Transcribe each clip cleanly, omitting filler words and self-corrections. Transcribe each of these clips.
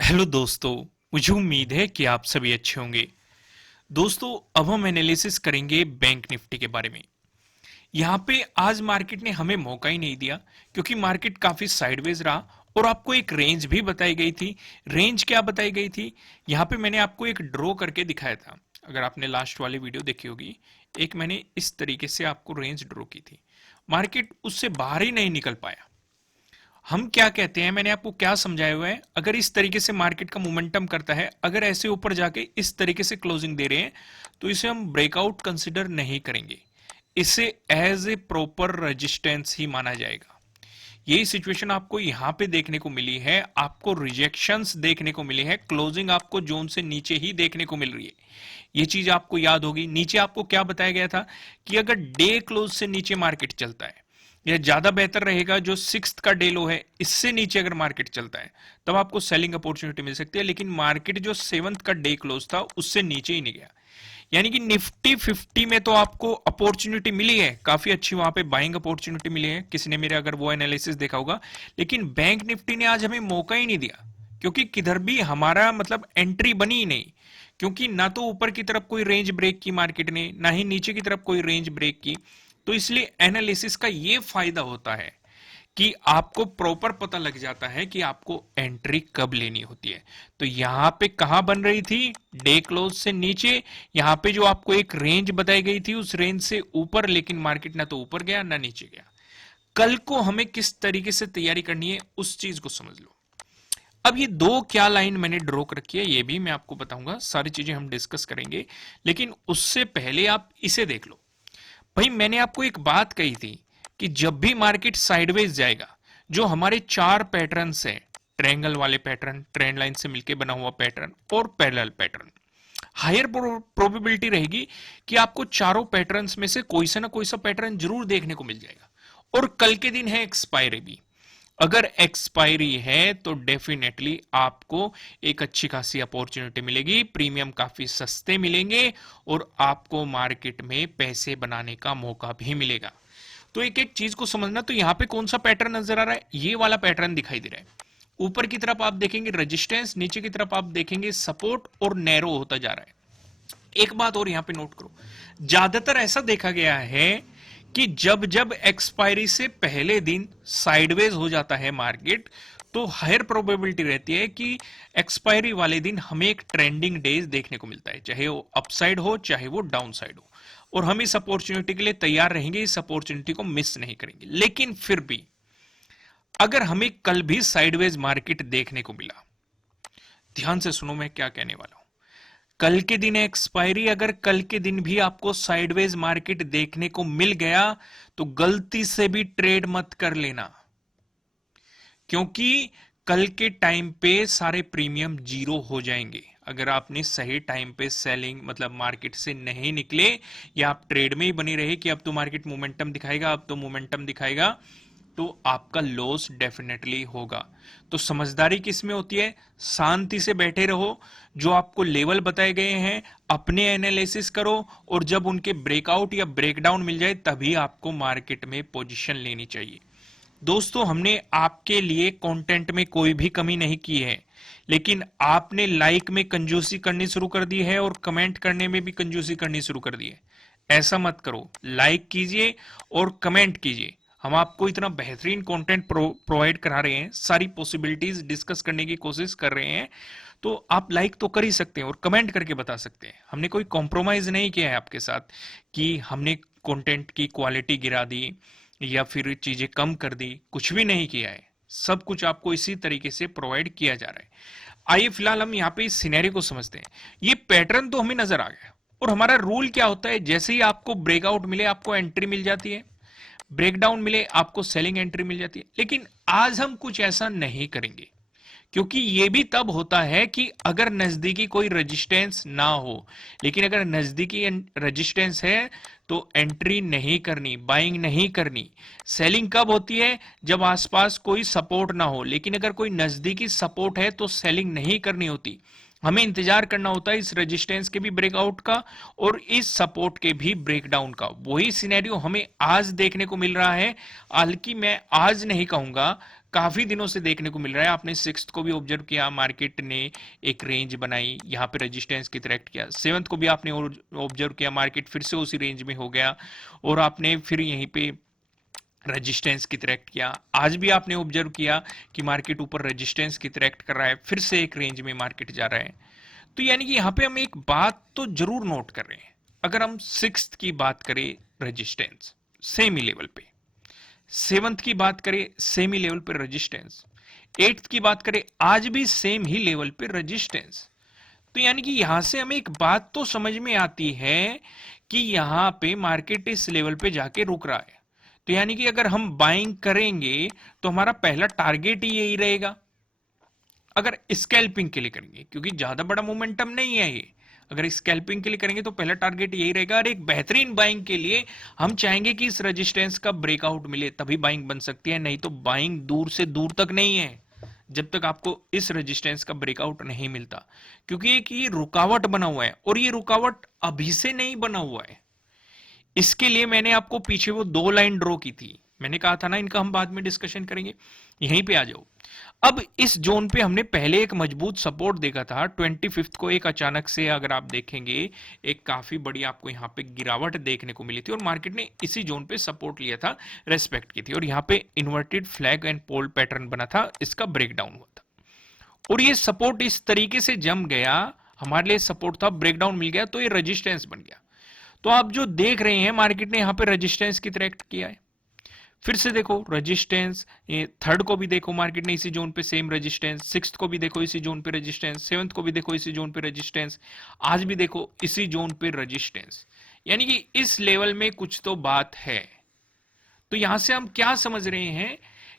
Hello दोस्तों। मुझे उम्मीद है कि आप सभी अच्छे होंगे। दोस्तों, अब हम एनालिसिस करेंगे बैंक निफ्टी के बारे में। यहाँ पे आज मार्केट ने हमें मौका ही नहीं दिया, क्योंकि मार्केट काफी साइडवेज रहा और आपको एक रेंज भी बताई गई थी। रेंज क्या बताई गई थी? यहाँ पे मैंने आपको एक ड्रॉ करके दिखाया था। अगर आपने लास्ट वाली वीडियो देखी होगी, एक मैंने इस तरीके से आपको रेंज ड्रॉ की थी। मार्केट उससे बाहर ही नहीं निकल पाया। हम क्या कहते हैं, मैंने आपको क्या समझाया हुआ है, अगर इस तरीके से मार्केट का मोमेंटम करता है, अगर ऐसे ऊपर जाके इस तरीके से क्लोजिंग दे रहे हैं, तो इसे हम ब्रेकआउट कंसिडर नहीं करेंगे। इसे एज ए प्रॉपर रेजिस्टेंस ही माना जाएगा। यही सिचुएशन आपको यहां पे देखने को मिली है। आपको रिजेक्शंस देखने को मिले हैं, क्लोजिंग आपको जोन से नीचे ही देखने को मिल रही है। ये चीज आपको याद होगी। नीचे आपको क्या बताया गया था कि अगर डे क्लोज से नीचे मार्केट चलता है, यह ज्यादा बेहतर रहेगा। जो सिक्स्थ का डे लो है, इससे नीचे अगर मार्केट चलता है, तब आपको सेलिंग अपॉर्चुनिटी मिल सकती है। लेकिन मार्केट जो सेवंथ का डे क्लोज था, उससे नीचे ही नहीं गया। यानी कि निफ्टी 50 में तो आपको अपॉर्चुनिटी मिली है, काफी अच्छी वहां पे बाइंग अपॉर्चुनिटी मिली है। किसी ने मेरे अगर वो एनालिसिस देखा होगा। लेकिन बैंक निफ्टी ने आज हमें मौका ही नहीं दिया, क्योंकि किधर भी हमारा मतलब एंट्री बनी ही नहीं। क्योंकि ना तो ऊपर की तरफ कोई रेंज ब्रेक की मार्केट ने, ना ही नीचे की तरफ कोई रेंज ब्रेक की। तो इसलिए एनालिसिस का ये फायदा होता है कि आपको प्रॉपर पता लग जाता है कि आपको एंट्री कब लेनी होती है। तो यहां पे कहां बन रही थी? डे क्लोज से नीचे। यहां पे जो आपको एक रेंज बताई गई थी, उस रेंज से ऊपर, लेकिन मार्केट ना तो ऊपर गया ना नीचे गया। कल को हमें किस तरीके से तैयारी करनी है, उस चीज को समझ लो। अब ये दो क्या लाइन मैंने ड्रॉ कर रखी है, ये भी मैं आपको बताऊंगा। सारी चीजें हम डिस्कस करेंगे, लेकिन उससे पहले आप इसे देख लो। भाई, मैंने आपको एक बात कही थी कि जब भी मार्केट साइडवेज जाएगा, जो हमारे चार पैटर्न्स हैं, ट्रायंगल वाले पैटर्न, ट्रेंड लाइन से मिलकर बना हुआ पैटर्न और पैरेलल पैटर्न, हायर प्रोबेबिलिटी रहेगी कि आपको चारों पैटर्न्स में से कोई सा ना कोई सा पैटर्न जरूर देखने को मिल जाएगा। और कल के दिन है एक्सपायरी भी। अगर एक्सपायरी है तो डेफिनेटली आपको एक अच्छी खासी अपॉर्चुनिटी मिलेगी, प्रीमियम काफी सस्ते मिलेंगे और आपको मार्केट में पैसे बनाने का मौका भी मिलेगा। तो एक एक चीज को समझना। तो यहां पे कौन सा पैटर्न नजर आ रहा है? ये वाला पैटर्न दिखाई दे रहा है। ऊपर की तरफ आप देखेंगे रेजिस्टेंस, नीचे की तरफ आप देखेंगे सपोर्ट, और नैरो होता जा रहा है। एक बात और यहां पे नोट करो, ज्यादातर ऐसा देखा गया है कि जब जब एक्सपायरी से पहले दिन साइडवेज हो जाता है मार्केट, तो हायर प्रोबेबिलिटी रहती है कि एक्सपायरी वाले दिन हमें एक ट्रेंडिंग डेज देखने को मिलता है, चाहे वो अपसाइड हो चाहे वो डाउन साइड हो। और हम इस अपॉर्चुनिटी के लिए तैयार रहेंगे, इस अपॉर्चुनिटी को मिस नहीं करेंगे। लेकिन फिर भी अगर हमें कल भी साइडवेज मार्केट देखने को मिला, ध्यान से सुनो मैं क्या कहने वाला हूं। कल के दिन एक्सपायरी, अगर कल के दिन भी आपको साइडवेज मार्केट देखने को मिल गया, तो गलती से भी ट्रेड मत कर लेना। क्योंकि कल के टाइम पे सारे प्रीमियम जीरो हो जाएंगे अगर आपने सही टाइम पे सेलिंग मतलब मार्केट से नहीं निकले, या आप ट्रेड में ही बनी रहे कि अब तो मार्केट मोमेंटम दिखाएगा, अब तो मोमेंटम दिखाएगा, तो आपका लॉस डेफिनेटली होगा। तो समझदारी किस में होती है? शांति से बैठे रहो, जो आपको लेवल बताए गए हैं अपने एनालिसिस करो, और जब उनके ब्रेकआउट या ब्रेकडाउन मिल जाए, तभी आपको मार्केट में पोजीशन लेनी चाहिए। दोस्तों, हमने आपके लिए कंटेंट में कोई भी कमी नहीं की है, लेकिन आपने लाइक में कंजूसी करनी शुरू कर दी है और कमेंट करने में भी कंजूसी करनी शुरू कर दी है। ऐसा मत करो, लाइक कीजिए और कमेंट कीजिए। हम आपको इतना बेहतरीन कंटेंट प्रोवाइड करा रहे हैं, सारी पॉसिबिलिटीज डिस्कस करने की कोशिश कर रहे हैं, तो आप लाइक तो कर ही सकते हैं और कमेंट करके बता सकते हैं। हमने कोई कॉम्प्रोमाइज नहीं किया है आपके साथ कि हमने कंटेंट की क्वालिटी गिरा दी या फिर चीजें कम कर दी, कुछ भी नहीं किया है। सब कुछ आपको इसी तरीके से प्रोवाइड किया जा रहा है। आइए फिलहाल हम यहाँ पे इस सिनेरियो को समझते हैं। ये पैटर्न तो हमें नजर आ गया, और हमारा रूल क्या होता है? जैसे ही आपको ब्रेकआउट मिले, आपको एंट्री मिल जाती है, ब्रेकडाउन मिले, आपको सेलिंग एंट्री मिल जाती है। लेकिन आज हम कुछ ऐसा नहीं करेंगे, क्योंकि ये भी तब होता है कि अगर नजदीकी कोई रेजिस्टेंस ना हो। लेकिन अगर नजदीकी रेजिस्टेंस है, तो एंट्री नहीं करनी, बाइंग नहीं करनी। सेलिंग कब होती है? जब आसपास कोई सपोर्ट ना हो। लेकिन अगर कोई नजदीकी सपोर्ट है, तो सेलिंग नहीं करनी होती। हमें इंतजार करना होता है इस रेजिस्टेंस के भी ब्रेकआउट का और इस सपोर्ट के भी ब्रेकडाउन का। वही सिनेरियो हमें आज देखने को मिल रहा है। हालांकि मैं आज नहीं कहूंगा, काफी दिनों से देखने को मिल रहा है। आपने सिक्स्थ को भी ऑब्जर्व किया, मार्केट ने एक रेंज बनाई, यहाँ पे रेजिस्टेंस की तरह एक्ट किया। सेवंथ को भी आपने ऑब्जर्व किया, मार्केट फिर से उसी रेंज में हो गया और आपने फिर यहीं पे रेजिस्टेंस की तरह एक्ट किया। आज भी आपने ऑब्जर्व किया कि मार्केट ऊपर रेजिस्टेंस की तरह एक्ट कर रहा है, फिर से एक रेंज में मार्केट जा रहा है। तो यानी कि यहाँ पे हम एक बात तो जरूर नोट कर रहे हैं। अगर हम सिक्स्थ की बात करें, रेजिस्टेंस सेम ही लेवल पे, सेवंथ की बात करें सेम ही लेवल पे रेजिस्टेंस, एट्थ की बात करें आज भी सेम ही लेवल पे रेजिस्टेंस। तो यानी कि यहां से हमें एक बात तो समझ में आती है कि यहां पे मार्केट इस लेवल पे जाके रुक रहा है। तो यानी कि अगर हम बाइंग करेंगे तो हमारा पहला टारगेट ही यही रहेगा। अगर स्कैल्पिंग के लिए करेंगे, क्योंकि ज्यादा बड़ा मोमेंटम नहीं है ये, अगर स्कैल्पिंग के लिए करेंगे तो पहला टारगेट यही रहेगा। और एक बेहतरीन बाइंग के लिए हम चाहेंगे कि इस रेजिस्टेंस का ब्रेकआउट मिले, तभी बाइंग बन सकती है, नहीं तो बाइंग दूर से दूर तक नहीं है जब तक आपको इस रेजिस्टेंस का ब्रेकआउट नहीं मिलता। क्योंकि एक ये रुकावट बना हुआ है और ये रुकावट अभी से नहीं बना हुआ है। इसके लिए मैंने आपको पीछे वो दो लाइन ड्रॉ की थी, मैंने कहा था ना इनका हम बाद में डिस्कशन करेंगे। यहीं पे आ जाओ। अब इस जोन पे हमने पहले एक मजबूत सपोर्ट देखा था 25th को, एक अचानक से अगर आप देखेंगे एक काफी बड़ी आपको यहां पे गिरावट देखने को मिली थी और मार्केट ने इसी जोन पे सपोर्ट लिया था, रेस्पेक्ट की थी और यहां पे inverted flag and pole pattern बना था, इसका ब्रेकडाउन हुआ था और ये सपोर्ट इस तरीके से जम गया, हमारे लिए सपोर्ट था, ब्रेकडाउन मिल गया तो ये रेजिस्टेंस बन गया। तो आप जो देख रहे हैं मार्केट ने यहां पे रेजिस्टेंस की तरह एक्ट किया है। फिर से देखो रेजिस्टेंस, ये थर्ड को भी देखो मार्केट ने इसी जोन पे सेम रेजिस्टेंस, सिक्स्थ को भी देखो इसी जोन पे रेजिस्टेंस, सेवंथ को भी देखो इसी जोन पे रेजिस्टेंस, आज भी देखो इसी जोन पे रेजिस्टेंस। यानी कि इस लेवल में कुछ तो बात है। तो यहां से हम क्या समझ रहे हैं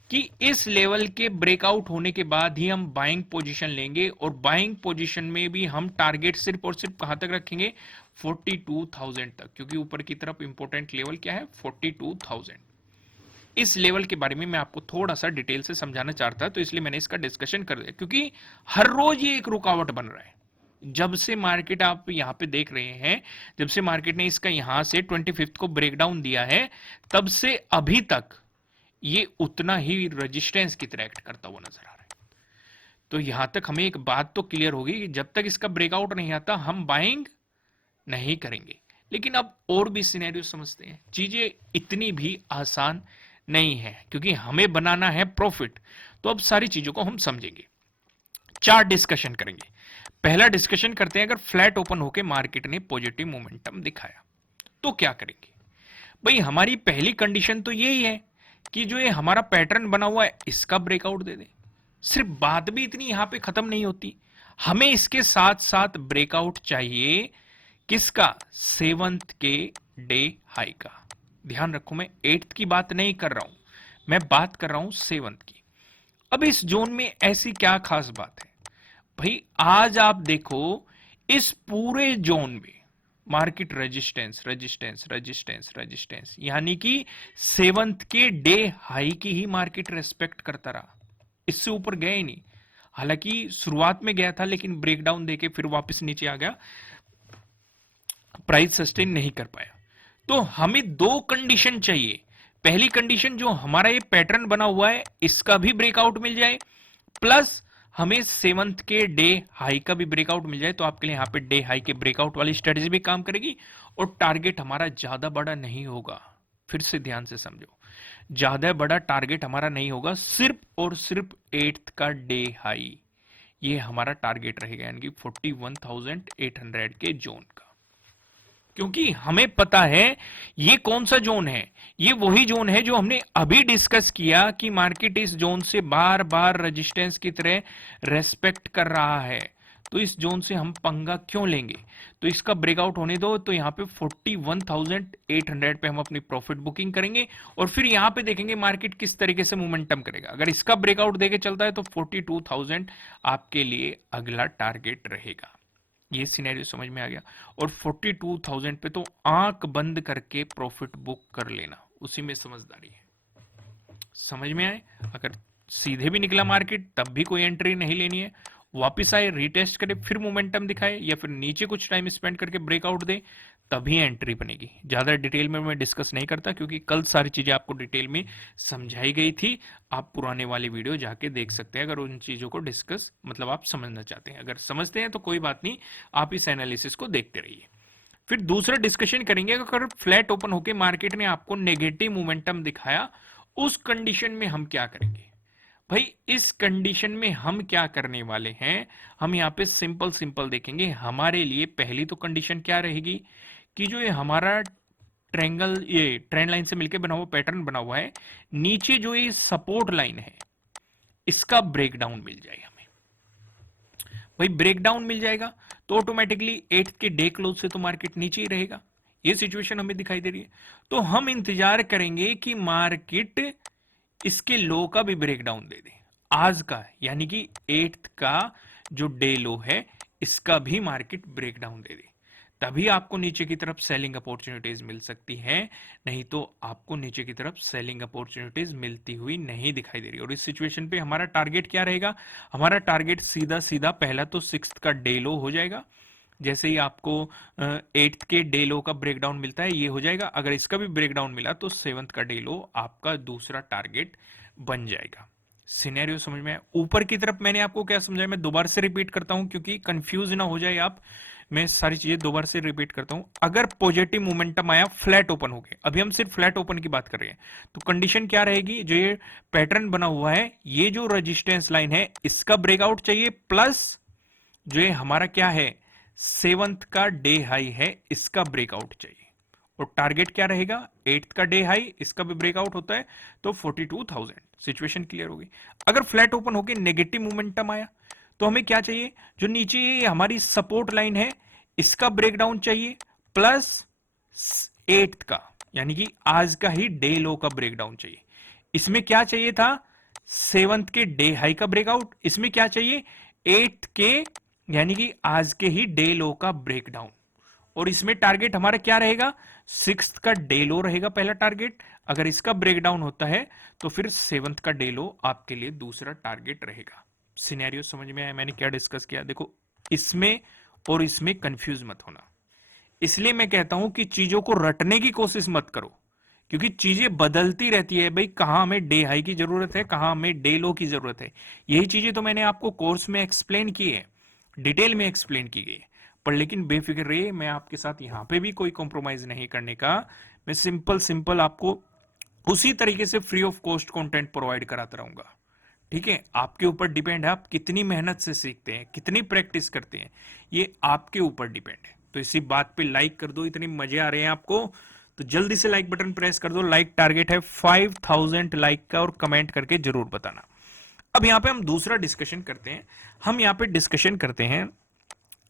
कि इस लेवल के ब्रेकआउट होने के बाद ही हम बाइंग पोजीशन लेंगे और बाइंग पोजीशन में भी हम टारगेट सिर्फ और सिर्फ कहां तक रखेंगे, 42,000 तक, क्योंकि ऊपर की तरफ इंपॉर्टेंट लेवल क्या है, 42,000। इस लेवल के बारे में मैं आपको थोड़ा सा डिटेल से समझाना चाहता, तो इसलिए मैंने इसका डिस्कशन कर दिया, क्योंकि हर रोज ये एक रुकावट बन रहा है। जब से मार्केट आप यहां पे देख रहे हैं, जब से मार्केट ने इसका यहां से 25th को ब्रेकडाउन दिया है, तब से अभी तक ये उतना ही रेजिस्टेंस की तरह एक्ट करता हुआ नजर आ रहा है। तो यहां तक हमें एक बात तो क्लियर होगी कि जब तक इसका ब्रेकआउट नहीं आता हम बाइंग नहीं करेंगे। लेकिन अब और भी सिनेरियो समझते हैं, चीजें इतनी भी आसान नहीं है, क्योंकि हमें बनाना है प्रॉफिट। तो अब सारी चीजों को हम समझेंगे, चार डिस्कशन करेंगे। पहला डिस्कशन करते हैं, अगर फ्लैट ओपन होकर मार्केट ने पॉजिटिव मोमेंटम दिखाया तो क्या करेंगे। भाई हमारी पहली कंडीशन तो यही है कि जो ये हमारा पैटर्न बना हुआ है इसका ब्रेकआउट दे दे। सिर्फ बात भी इतनी यहां पे खत्म नहीं होती, हमें इसके साथ साथ ब्रेकआउट चाहिए किसका, सेवंथ के डे हाई का। ध्यान रखो मैं एट्थ की बात नहीं कर रहा हूं, मैं बात कर रहा हूं सेवंथ की। अब इस जोन में ऐसी क्या खास बात है भाई, आज आप देखो इस पूरे जोन में market resistance resistance resistance resistance, यानी कि सेवंथ के डे हाई की ही मार्केट रेस्पेक्ट करता रहा, इससे ऊपर गया ही नहीं। हालांकि शुरुआत में गया था लेकिन ब्रेकडाउन देके फिर वापस नीचे आ गया, प्राइस सस्टेन नहीं कर पाया। तो हमें दो कंडीशन चाहिए, पहली कंडीशन जो हमारा ये पैटर्न बना हुआ है इसका भी ब्रेकआउट मिल जाए, प्लस हमें सेवंथ के डे हाई का भी ब्रेकआउट मिल जाए। तो आपके लिए यहां पे डे हाई के ब्रेकआउट वाली स्ट्रेटेजी भी काम करेगी और टारगेट हमारा ज्यादा बड़ा नहीं होगा। फिर से ध्यान से समझो, ज्यादा बड़ा टारगेट हमारा नहीं होगा, सिर्फ और सिर्फ एट्थ का डे हाई ये हमारा टारगेट रहेगा, यानी कि 41,800 के जोन का। क्योंकि हमें पता है ये कौन सा जोन है, ये वही जोन है जो हमने अभी डिस्कस किया कि मार्केट इस जोन से बार बार रेजिस्टेंस की तरह रेस्पेक्ट कर रहा है। तो इस जोन से हम पंगा क्यों लेंगे, तो इसका ब्रेकआउट होने दो। तो यहां पे 41,800 पे हम अपनी प्रॉफिट बुकिंग करेंगे और फिर यहां पे देखेंगे मार्केट किस तरीके से मोमेंटम करेगा। अगर इसका ब्रेकआउट देके चलता है तो 42,000 आपके लिए अगला टारगेट रहेगा। ये सिनेरियो समझ में आ गया। और 42,000 पे तो आंख बंद करके प्रॉफिट बुक कर लेना, उसी में समझदारी है। समझ में आए, अगर सीधे भी निकला मार्केट तब भी कोई एंट्री नहीं लेनी है, वापस आए रीटेस्ट करे फिर मोमेंटम दिखाए या फिर नीचे कुछ टाइम स्पेंड करके ब्रेकआउट दे तभी एंट्री बनेगी। ज़्यादा डिटेल में मैं डिस्कस नहीं करता क्योंकि कल सारी चीज़ें आपको डिटेल में समझाई गई थी। आप पुराने वाली वीडियो जाके देख सकते हैं अगर उन चीज़ों को डिस्कस मतलब आप समझना चाहते हैं। अगर समझते हैं तो कोई बात नहीं, आप इस एनालिसिस को देखते रहिए। फिर दूसरा डिस्कशन करेंगे, अगर फ्लैट ओपन होके मार्केट ने आपको नेगेटिव मोमेंटम दिखाया, उस कंडीशन में हम क्या करेंगे। भाई इस कंडीशन में हम क्या करने वाले हैं, हम यहाँ पे सिंपल सिंपल देखेंगे। हमारे लिए पहली तो कंडीशन क्या रहेगी कि जो ये हमारा ट्रेंगल, ये ट्रेंड लाइन से मिलकर बना हुआ पैटर्न बना हुआ है, नीचे जो ये सपोर्ट लाइन है इसका ब्रेकडाउन मिल जाए हमें। भाई ब्रेकडाउन मिल जाएगा तो ऑटोमेटिकली 8 के डे क्लोज से तो मार्केट नीचे ही रहेगा। ये सिचुएशन हमें दिखाई दे रही है, तो हम इंतजार करेंगे कि मार्केट इसके लो का भी ब्रेकडाउन दे दे, आज का यानी कि 8 का जो डे लो है इसका भी मार्केट ब्रेकडाउन दे दे, तभी आपको नीचे की तरफ सेलिंग अपॉर्चुनिटीज मिल सकती है। नहीं तो आपको नीचे की तरफ सेलिंग अपॉर्चुनिटीज मिलती हुई नहीं दिखाई दे रही। और इस सिचुएशन पे हमारा टारगेट क्या रहेगा, हमारा टारगेट सीधा सीधा पहला तो 6th का डे लो हो जाएगा। जैसे ही आपको 8th के डे लो का ब्रेकडाउन मिलता है ये हो जाएगा, अगर इसका भी ब्रेकडाउन मिला तो 7th का डे लो आपका दूसरा टारगेट बन जाएगा। सिनेरियो समझ में आया। ऊपर की तरफ मैंने आपको क्या समझाया, मैं दोबारा से रिपीट करता हूं क्योंकि कंफ्यूज ना हो जाए आप। मैं सारी चीजें दोबारा से रिपीट करता हूं। अगर पॉजिटिव मोमेंटम आया फ्लैट ओपन हो गए, अभी हम सिर्फ फ्लैट ओपन की बात कर रहे हैं, तो कंडीशन क्या रहेगी, जो ये पैटर्न बना हुआ है, ये जो रेजिस्टेंस लाइन है इसका ब्रेकआउट चाहिए, प्लस जो ये हमारा क्या है 7th का डे हाई है इसका ब्रेकआउट चाहिए। और टारगेट क्या रहेगा 8th का डे हाई, इसका भी ब्रेकआउट होता है तो 42,000। सिचुएशन क्लियर होगी। अगर फ्लैट ओपन होकर नेगेटिव मोमेंटम आया तो हमें क्या चाहिए, जो नीचे ये हमारी सपोर्ट लाइन है इसका ब्रेकडाउन चाहिए, प्लस 8th का यानी कि आज का ही डे लो का ब्रेकडाउन चाहिए। इसमें क्या चाहिए था 7th के डे हाई का ब्रेकआउट, इसमें क्या चाहिए 8th के यानी कि आज के ही डे लो का ब्रेकडाउन। और इसमें टारगेट हमारा क्या रहेगा 6th का डे लो रहेगा पहला टारगेट। अगर इसका ब्रेकडाउन होता है तो फिर 7th का डे लो आपके लिए दूसरा टारगेट रहेगा। सिनेरियो समझ में आया मैंने क्या डिस्कस किया। देखो इसमें और इसमें कंफ्यूज मत होना, इसलिए मैं कहता हूं कि चीजों को रटने की कोशिश मत करो क्योंकि चीजें बदलती रहती है। भाई कहां हमें डे हाई की जरूरत है, कहां हमें डे लो की जरूरत है, यही चीजें तो मैंने आपको कोर्स में एक्सप्लेन की है, डिटेल में एक्सप्लेन की गई है। पर लेकिन बेफिक्र रहिए, मैं आपके साथ यहां पे भी कोई कॉम्प्रोमाइज नहीं करने का, मैं सिंपल सिंपल आपको उसी तरीके से free of cost content provide कराता रहूंगा। ठीक है, आपके ऊपर डिपेंड है आप कितनी मेहनत से सीखते हैं, कितनी प्रैक्टिस करते हैं, ये आपके ऊपर डिपेंड है। तो इसी बात पे लाइक कर दो, इतनी मजे आ रहे हैं आपको तो जल्दी से लाइक बटन प्रेस कर दो। लाइक टारगेट है 5000 लाइक का, और कमेंट करके जरूर बताना। अब यहां पे हम दूसरा डिस्कशन करते हैं। हम यहां पे डिस्कशन करते हैं,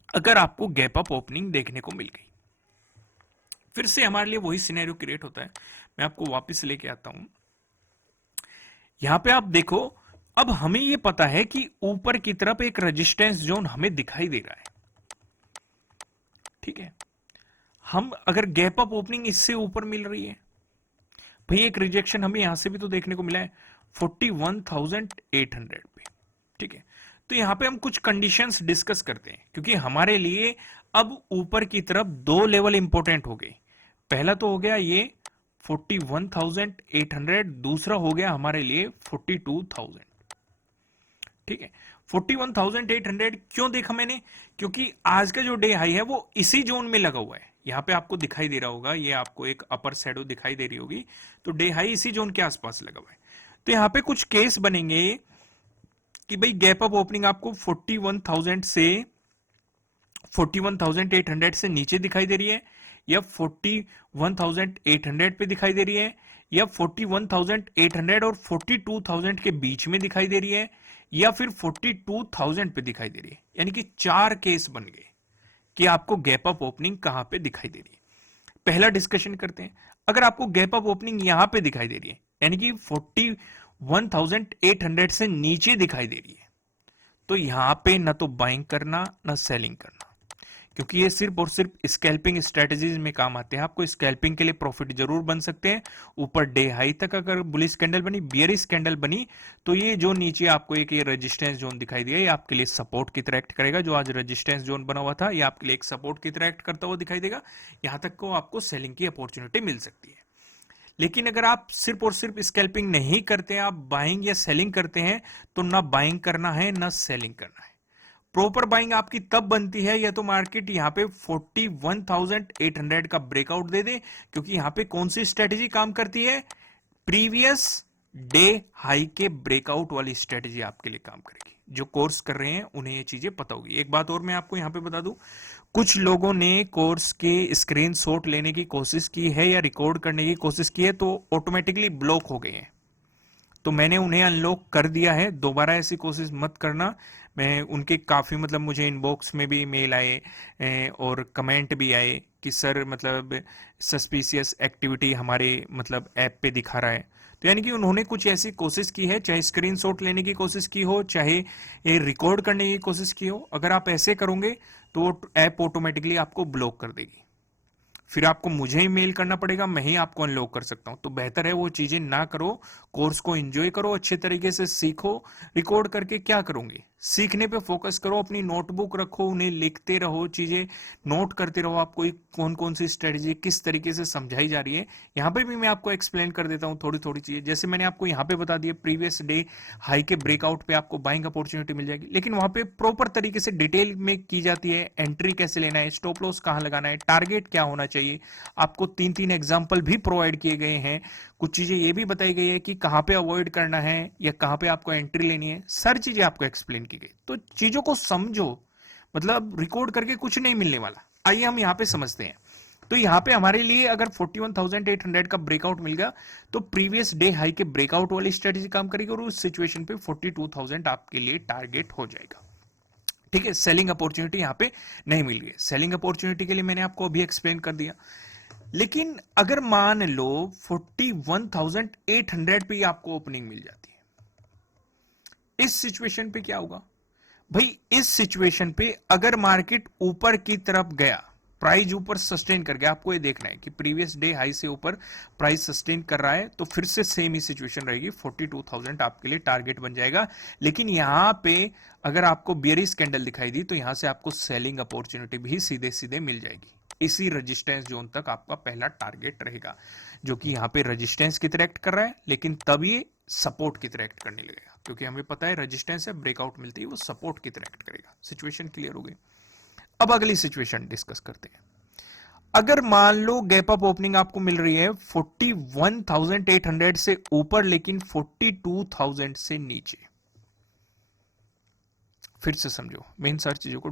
अगर आपको गैप अप ओपनिंग देखने को मिल गई, फिर से हमारे लिए वही सिनेरियो क्रिएट होता है। मैं आपको वापस लेके आता हूं। यहां पे आप देखो, अब हमें यह पता है कि ऊपर की तरफ एक रेजिस्टेंस जोन हमें दिखाई दे रहा है। ठीक है, हम अगर गैप अप ओपनिंग इससे ऊपर मिल रही है, भाई एक रिजेक्शन हमें यहां से भी तो देखने को मिला है 41,800 पे। ठीक है, तो यहां पे हम कुछ कंडीशंस डिस्कस करते हैं क्योंकि हमारे लिए अब ऊपर की तरफ दो लेवल इंपॉर्टेंट हो गए। पहला तो हो गया ये 41,800, दूसरा हो गया हमारे लिए 42,000। ठीक है, 41,800 क्यों देखा मैंने, क्योंकि आज का जो डे हाई है वो इसी जोन में लगा हुआ है। यहां पे आपको दिखाई दे रहा होगा, ये आपको एक अपर शैडो दिखाई दे रही होगी, तो डे हाई इसी जोन के आसपास लगा हुआ है। तो यहां पे कुछ केस बनेंगे कि भाई गैप अप ओपनिंग आपको 41,800 से नीचे दिखाई दे रही है, या 41,800 पे दिखाई दे रही है, या 41,800 और 42,000 के बीच में दिखाई दे रही है, या फिर 42,000 पे दिखाई दे रही है। यानी कि चार केस बन गए कि आपको गैप अप ओपनिंग कहां पे दिखाई दे रही है। पहला डिस्कशन करते हैं, अगर आपको गैप अप ओपनिंग यहां पे दिखाई दे रही है यानी कि 41,800 से नीचे दिखाई दे रही है, तो यहां पे ना तो बाइंग करना ना सेलिंग करना, क्योंकि ये सिर्फ और सिर्फ स्कैल्पिंग स्ट्रेटजीज में काम आते हैं। आपको स्कैल्पिंग के लिए प्रॉफिट जरूर बन सकते हैं। ऊपर डे हाई तक अगर बुलिश कैंडल बनी, बियरिश कैंडल बनी, तो ये जो नीचे आपको एक ये रेजिस्टेंस जोन दिखाई दिया, ये आपके लिए सपोर्ट की तरह एक्ट करेगा। जो आज रेजिस्टेंस जोन बना हुआ था, ये आपके लिए एक सपोर्ट की तरह एक्ट करता हुआ दिखाई देगा। यहां तक को आपको सेलिंग की अपॉर्चुनिटी मिल सकती है। लेकिन अगर आप सिर्फ और सिर्फ स्कैल्पिंग नहीं करते हैं, आप बाइंग या सेलिंग करते हैं, तो ना बाइंग करना है ना सेलिंग करना है। प्रॉपर बाइंग आपकी तब बनती है या तो मार्केट यहां पे 41,800 का ब्रेकआउट दे दे, क्योंकि यहां पे कौन सी स्ट्रेटेजी काम करती है, प्रीवियस डे हाई के ब्रेकआउट वाली स्ट्रेटेजी आपके लिए काम करेगी। जो कोर्स कर रहे हैं उन्हें ये चीजें पता होगी। एक बात और मैं आपको यहां पे बता दूं, कुछ लोगों ने कोर्स के स्क्रीनशॉट लेने की कोशिश की है या रिकॉर्ड करने की कोशिश की है, तो ऑटोमेटिकली ब्लॉक हो गए हैं। तो मैंने उन्हें अनलॉक कर दिया है, दोबारा ऐसी कोशिश मत करना। मैं उनके काफ़ी मतलब मुझे इनबॉक्स में भी मेल आए और कमेंट भी आए कि सर मतलब सस्पिशियस एक्टिविटी हमारे मतलब ऐप पे दिखा रहा है। तो यानी कि उन्होंने कुछ ऐसी कोशिश की है, चाहे स्क्रीनशॉट लेने की कोशिश की हो, चाहे रिकॉर्ड करने की कोशिश की हो। अगर आप ऐसे करोगे तो ऐप ऑटोमेटिकली आपको ब्लॉक कर देगी, फिर आपको मुझे ही मेल करना पड़ेगा, मैं ही आपको अनलॉक कर सकता हूं। तो बेहतर है वो चीजें ना करो, कोर्स को एंजॉय करो, अच्छे तरीके से सीखो। रिकॉर्ड करके क्या करोगे, सीखने पे फोकस करो, अपनी नोटबुक रखो, उन्हें लिखते रहो, चीजें नोट करते रहो। आपको कौन कौन सी स्ट्रेटेजी किस तरीके से समझाई जा रही है, यहाँ पे भी मैं आपको एक्सप्लेन कर देता हूँ थोड़ी थोड़ी चीजें। जैसे मैंने आपको यहाँ पे बता दिया, प्रीवियस डे हाई के ब्रेकआउट पे आपको बाइंग अपॉर्चुनिटी मिल जाएगी, लेकिन वहां पे प्रॉपर तरीके से डिटेल में की जाती है, एंट्री कैसे लेना है, स्टॉप लॉस कहां लगाना है, टारगेट क्या होना चाहिए। आपको तीन तीन एग्जाम्पल भी प्रोवाइड किए गए हैं। कुछ चीजें ये भी बताई गई है कि कहां पे अवॉइड करना है या कहां पे आपको एंट्री लेनी है, सारी चीजें आपको एक्सप्लेन की गई। तो चीजों को समझो, मतलब रिकॉर्ड करके कुछ नहीं मिलने वाला। आइए हम यहां पे समझते हैं। तो यहां पे हमारे लिए अगर 41,800 का ब्रेकआउट मिल गया, तो प्रीवियस डे हाई के ब्रेकआउट वाली स्ट्रेटेजी काम करेगी और उस सिचुएशन पे 42,000 आपके लिए टारगेट हो जाएगा। ठीक है, सेलिंग अपॉर्चुनिटी यहां पे नहीं मिल रही है। सेलिंग अपॉर्चुनिटी के लिए मैंने आपको अभी एक्सप्लेन कर दिया। लेकिन अगर मान लो 41,800 पे आपको ओपनिंग मिल जाती है, इस सिचुएशन पे क्या होगा भाई? इस सिचुएशन पे अगर मार्केट ऊपर की तरफ गया, प्राइस ऊपर सस्टेन कर गया, आपको ये देखना है कि प्रीवियस डे हाई से ऊपर प्राइस सस्टेन कर रहा है, तो फिर से सेम ही सिचुएशन रहेगी, 42,000 आपके लिए टारगेट बन जाएगा। लेकिन यहां पे अगर आपको बियरिश कैंडल दिखाई दी, तो यहां से आपको सेलिंग अपॉर्चुनिटी भी सीधे सीधे मिल जाएगी। इसी रेजिस्टेंस जोन तक आपका पहला टारगेट रहेगा, जो कि यहां पे रेजिस्टेंस की तरह एक्ट कर रहा है, लेकिन तब ये सपोर्ट की तरह एक्ट करने लगेगा, क्योंकि हमें पता है रेजिस्टेंस है, ब्रेकआउट मिलती है वो सपोर्ट की तरह एक्ट करेगा। सिचुएशन क्लियर हो गई। अब अगली सिचुएशन डिस्कस करते हैं। अगर मान लो गैप अप ओपनिंग आपको मिल रही है 41,800 से ऊपर, लेकिन 42,000 से नीचे। फिर से समझो, मैं इन सारी चीजों को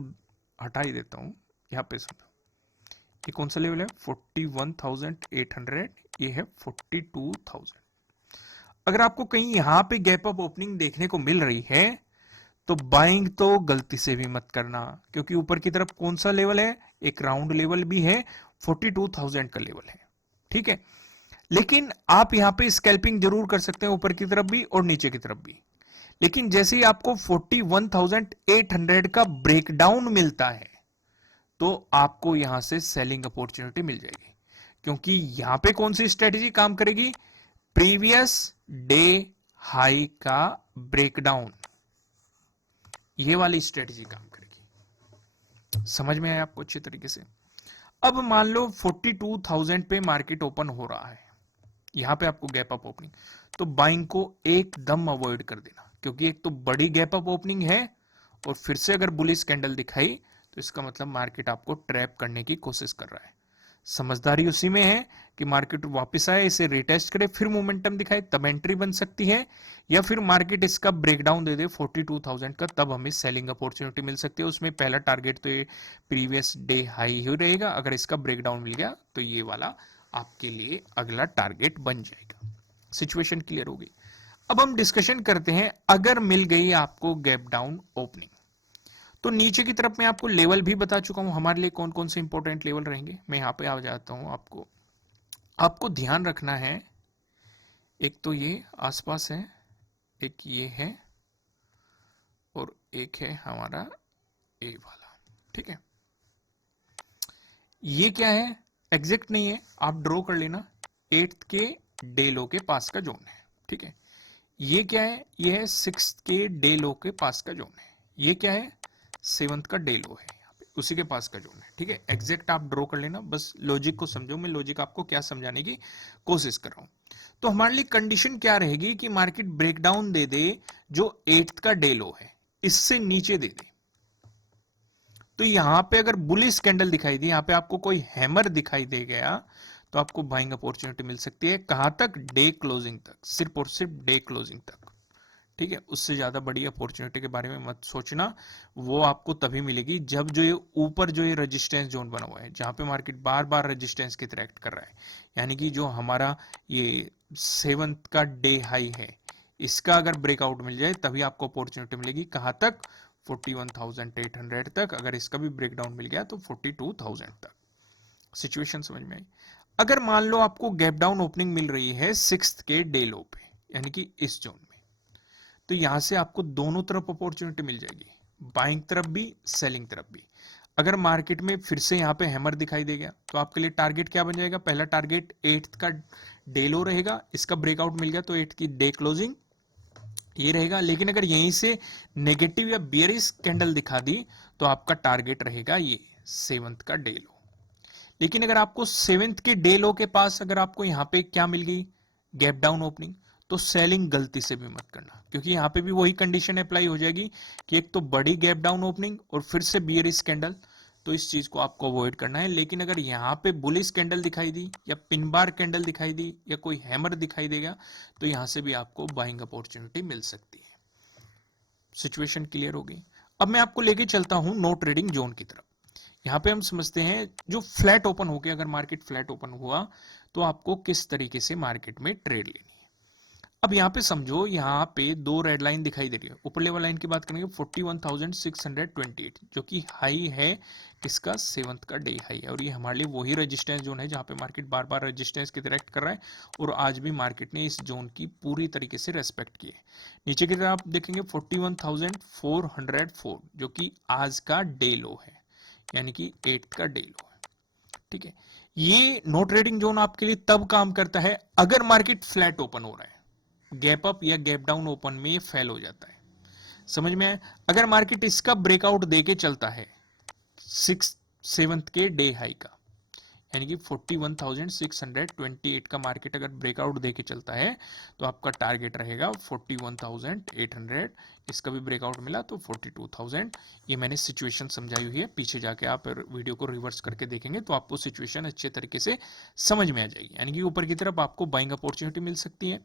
हटा ही देता हूं, यहां पे समझो। ये कौन सा लेवल है? 41,800, ये है 42,000। अगर आपको कहीं यहां पे गैप अप ओपनिंग देखने को मिल रही है, तो बाइंग तो गलती से भी मत करना, क्योंकि ऊपर की तरफ कौन सा लेवल है, एक राउंड लेवल भी है, 42,000 का लेवल है। ठीक है, लेकिन आप यहां पे स्कैल्पिंग जरूर कर सकते हैं, ऊपर की तरफ भी और नीचे की तरफ भी। लेकिन जैसे ही आपको 41,800 का ब्रेकडाउन मिलता है, तो आपको यहां से सेलिंग अपॉर्चुनिटी मिल जाएगी, क्योंकि यहां पे कौन सी स्ट्रेटेजी काम करेगी, प्रीवियस डे हाई का ब्रेकडाउन, ये वाली स्ट्रेटेजी काम करेगी। समझ में आया आपको अच्छे तरीके से? अब मान लो 42,000 पे मार्केट ओपन हो रहा है, यहां पे आपको गैप अप ओपनिंग, तो बाइंग को एकदम अवॉइड कर देना, क्योंकि एक तो बड़ी गैप अप ओपनिंग है, और फिर से अगर बुलिश कैंडल दिखाई, तो इसका मतलब मार्केट आपको ट्रैप करने की कोशिश कर रहा है। समझदारी उसी में है कि मार्केट वापस आए, इसे रिटेस्ट करे, फिर मोमेंटम दिखाए, तब एंट्री बन सकती है, या फिर मार्केट इसका ब्रेकडाउन दे दे 42,000 का, तब हमें सेलिंग अपॉर्चुनिटी मिल सकती है। उसमें पहला टारगेट तो ये प्रीवियस डे हाई ही रहेगा, अगर इसका ब्रेकडाउन मिल गया तो ये वाला आपके लिए अगला टारगेट बन जाएगा। सिचुएशन क्लियर होगी। अब हम डिस्कशन करते हैं, अगर मिल गई आपको गैप डाउन ओपनिंग, तो नीचे की तरफ मैं आपको लेवल भी बता चुका हूं, हमारे लिए कौन कौन से इंपॉर्टेंट लेवल रहेंगे। मैं यहां पे आ जाता हूं। आपको आपको ध्यान रखना है, एक तो ये आसपास है, एक ये है, और एक है हमारा ए वाला। ठीक है, ये क्या है, एग्जैक्ट नहीं है, आप ड्रॉ कर लेना, 8th के डे लो के पास का जोन है, ठीक है। ये क्या है, ये है 6th के डे लो के पास का जोन है। ये क्या है, 7th का डे लो है, यहाँ पे उसी के पास का जोन है, ठीक है। एग्जैक्ट आप ड्रॉ कर लेना, बस लॉजिक को समझो, मैं लॉजिक आपको क्या समझाने की कोशिश कर रहा हूं। तो हमारे लिए कंडीशन क्या रहेगी कि मार्केट ब्रेकडाउन दे दे जो 8th का डे लो है, इससे नीचे दे दे। तो यहां पे अगर बुलिश कैंडल दिखाई दी, यहां पे आपको कोई हैमर दिखाई दे गया, तो आपको बाइंग अपॉर्चुनिटी मिल सकती है। कहां तक, डे क्लोजिंग तक, सिर्फ और सिर्फ डे क्लोजिंग तक, ठीक है। उससे ज्यादा बड़ी अपॉर्चुनिटी के बारे में मत सोचना, वो आपको तभी मिलेगी जब जो ये ऊपर जो ये रेजिस्टेंस जोन बना हुआ है, जहां पे मार्केट बार बार रेजिस्टेंस की तरह एक्ट कर रहा है, यानी कि जो हमारा ये 7th का डे हाई है, इसका अगर ब्रेकआउट मिल जाए तभी आपको अपॉर्चुनिटी मिलेगी। कहां तक, 41,800 तक। अगर इसका भी ब्रेकडाउन मिल गया तो 42,000 तक। सिचुएशन समझ में आई। अगर मान लो आपको गैप डाउन ओपनिंग मिल रही है 6th के डे लो पे, यानी कि इस जोन में, तो यहां से आपको दोनों तरफ अपॉर्चुनिटी मिल जाएगी, बाइंग तरफ भी, सेलिंग तरफ भी। अगर मार्केट में फिर से यहां पे हैमर दिखाई दे गया, तो आपके लिए टारगेट क्या बन जाएगा, पहला टारगेट 8th का डे लो रहेगा, इसका ब्रेकआउट मिल गया तो 8th की डे क्लोजिंग ये रहेगा। लेकिन अगर यहीं से नेगेटिव या बियरिश कैंडल दिखा दी, तो आपका टारगेट रहेगा ये 7th का डे लो। लेकिन अगर आपको 7th के डे लो के पास अगर आपको यहां पे क्या मिल गई, गैप डाउन ओपनिंग, तो सेलिंग गलती से भी मत करना, क्योंकि यहां पे भी वही कंडीशन अप्लाई हो जाएगी कि एक तो बड़ी गैप डाउन ओपनिंग और फिर से बियरिश कैंडल, तो इस चीज को आपको अवॉइड करना है। लेकिन अगर यहां पे बुलिश कैंडल दिखाई दी या पिन बार कैंडल दिखाई दी या कोई हैमर दिखाई देगा, तो यहां से भी आपको बाइंग अपॉर्चुनिटी मिल सकती है। सिचुएशन क्लियर हो गई। अब मैं आपको लेके चलता हूं नो ट्रेडिंग जोन की तरफ। यहां पे हम समझते हैं जो फ्लैट ओपन हो गया, अगर मार्केट फ्लैट ओपन हुआ तो आपको किस तरीके से मार्केट में ट्रेड लेनी है। अब यहां पे समझो, यहां पे दो रेड लाइन दिखाई दे रही है। ऊपर लेवल लाइन की बात करेंगे 41,628, जो कि हाई है किसका, 7th का डे हाई है, और ये हमारे लिए वही रेजिस्टेंस जोन है जहां पे मार्केट बार बार रेजिस्टेंस की तरह एक्ट कर रहा है, और आज भी मार्केट ने इस जोन की पूरी तरीके से रेस्पेक्ट की है। नीचे की तरफ आप देखेंगे 41,404, जो कि आज का डे लो है, यानी कि 8th का डे लो है, ठीक है। ये नो ट्रेडिंग जोन आपके लिए तब काम करता है अगर मार्केट फ्लैट ओपन हो रहा है, गैप अप या गैप डाउन ओपन में फेल हो जाता है। समझ में आया। अगर मार्केट इसका ब्रेकआउट देके चलता है 7th के डे हाई का, यानी कि 41,628 का मार्केट अगर ब्रेकआउट देके चलता है, तो आपका टारगेट रहेगा 41,800। इसका भी ब्रेकआउट मिला तो 42,000। ये मैंने सिचुएशन समझाई हुई है, पीछे जाके आप वीडियो को रिवर्स करके देखेंगे तो आपको सिचुएशन अच्छे तरीके से समझ में आ जाएगी। यानी कि ऊपर की तरफ आपको बाइंग अपॉर्चुनिटी मिल सकती है,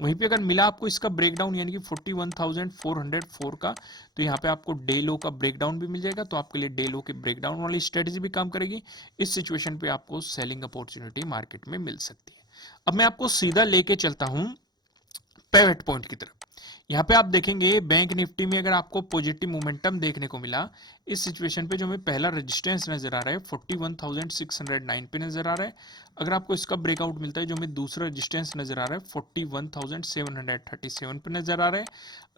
वहीं पे अगर मिला आपको इसका ब्रेकडाउन यानी कि 41,404 का, तो यहाँ पे आपको डे लो का ब्रेकडाउन भी मिल जाएगा, तो आपके लिए डे लो के ब्रेकडाउन वाली स्ट्रेटेजी भी काम करेगी। इस सिचुएशन पे आपको सेलिंग अपॉर्चुनिटी मार्केट में मिल सकती है। अब मैं आपको सीधा लेके चलता हूं पिवट पॉइंट की तरफ। यहाँ पे आप देखेंगे बैंक निफ्टी में अगर आपको पॉजिटिव मोमेंटम देखने को मिला, इस सिचुएशन पे जो हमें पहला रेजिस्टेंस नजर आ रहा है 41,609 पे नजर आ रहा है। अगर आपको इसका ब्रेकआउट मिलता है, जो हमें दूसरा रेजिस्टेंस नजर आ रहा है 41,737 पे नजर आ रहा है।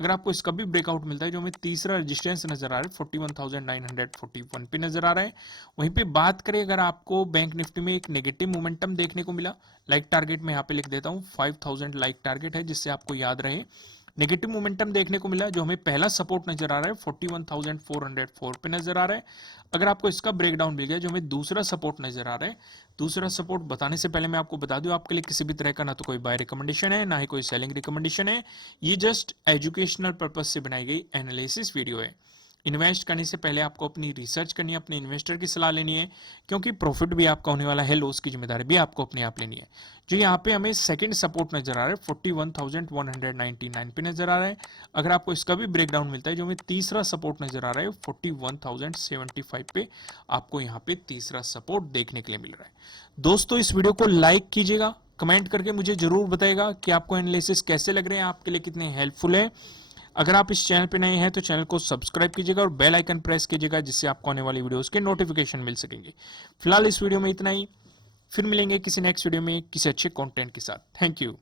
अगर आपको इसका भी ब्रेकआउट मिलता है, जो हमें तीसरा रेजिस्टेंस नजर आ रहा है 41,941 पे नजर आ रहा है। वहीं पे बात करें, अगर आपको बैंक निफ्टी में एक नेगेटिव मोमेंटम देखने को मिला, लाइक टारगेट में यहाँ पे लिख देता हूँ 5,000 लाइक टारगेट है, जिससे आपको याद रहे। नेगेटिव मोमेंटम देखने को मिला, जो हमें पहला सपोर्ट नजर आ रहा है 41,404 पे नजर आ रहा है। अगर आपको इसका ब्रेकडाउन मिल गया, जो हमें दूसरा सपोर्ट नजर आ रहा है, दूसरा सपोर्ट बताने से पहले मैं आपको बता दूं, आपके लिए किसी भी तरह का ना तो कोई बाय रिकमेंडेशन है, ना ही कोई सेलिंग रिकमेंडेशन है। ये जस्ट एजुकेशनल पर्पज से बनाई गई एनालिसिस वीडियो है। इन्वेस्ट करने से पहले आपको अपनी रिसर्च करनी है, अपने इन्वेस्टर की सलाह लेनी है, क्योंकि प्रॉफिट भी आपका होने वाला है, लॉस की जिम्मेदारी भी आपको अपने आप लेनी है। जो यहाँ पे हमें सेकंड सपोर्ट नजर आ रहा है 41,199 पे नजर आ रहा है। अगर आपको इसका भी ब्रेकडाउन मिलता है, जो हमें तीसरा सपोर्ट नजर आ रहा है 41,075 पे, आपको यहाँ पे तीसरा सपोर्ट देखने के लिए मिल रहा है। दोस्तों, इस वीडियो को लाइक कीजिएगा, कमेंट करके मुझे जरूर बताइएगा कि आपको एनालिसिस कैसे लग रहे हैं, आपके लिए कितने हेल्पफुल है। अगर आप इस चैनल पे नए हैं तो चैनल को सब्सक्राइब कीजिएगा और बेल आइकन प्रेस कीजिएगा, जिससे आपको आने वाली वीडियोस के नोटिफिकेशन मिल सकेंगे। फिलहाल इस वीडियो में इतना ही, फिर मिलेंगे किसी नेक्स्ट वीडियो में किसी अच्छे कंटेंट के साथ। Thank you.